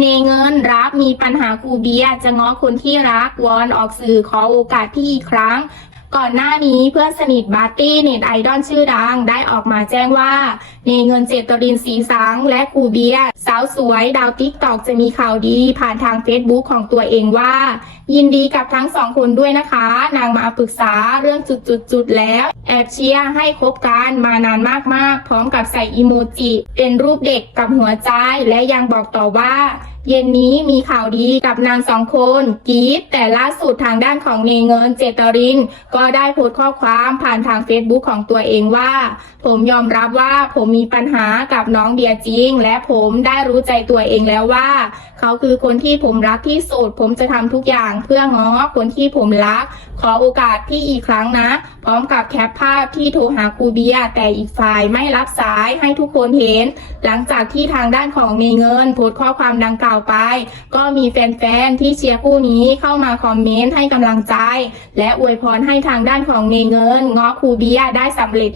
เนเงินรับมีปัญหาครูเบียจะง้อคนที่รักวอนออกสื่อขอโอกาสพี่อีกครั้ง ก่อนหน้านี้เพื่อนสนิทบาร์ตี้เน็ตไอดอลชื่อดัง ได้ออกมาแจ้งว่าเนเงินเจตรินสีสัง และครูเบียสาวสวยดาวติ๊กตอกจะมีข่าวดีผ่านทางเฟซบุ๊กของตัวเองว่า ยินดีกับทั้งสองคนด้วยนะคะ นางมาปรึกษาเรื่องจุดๆแล้ว แอบเชียร์ให้คบกันมานานมากๆ พร้อมกับใส่อีโมจิเป็นรูปเด็กกับหัวใจและยังบอกต่อว่า เย็นนี้มีข่าวดีกับนางสองคนกีดแต่ล่าสุดทางด้านของเนเงินเจตริน ก็ได้โพสต์ข้อความผ่านทางเฟซบุ๊กของตัวเองว่า ผมยอมรับว่าผมมีปัญหากับน้องเบียร์จริง และผมได้รู้ใจตัวเองแล้วว่า เขาคือคนที่ผมรักที่สุด ผมจะทำทุกอย่างเพื่อง้อคนที่ผมรัก ขอโอกาสพี่อีกครั้งนะ พร้อมกับแคปภาพที่โทรหาครูเบียแต่อีกฝ่ายไม่รับสายให้ทุกคนเห็น หลังจากที่ทางด้านของเนเงินโพสต์ข้อความดังกล่าวไป ก็มีแฟนๆที่เชียร์คู่นี้เข้ามาคอมเมนต์ให้กำลังใจ และอวยพรให้ทางด้านของเนเงินง้อครูเบียได้สำเร็จ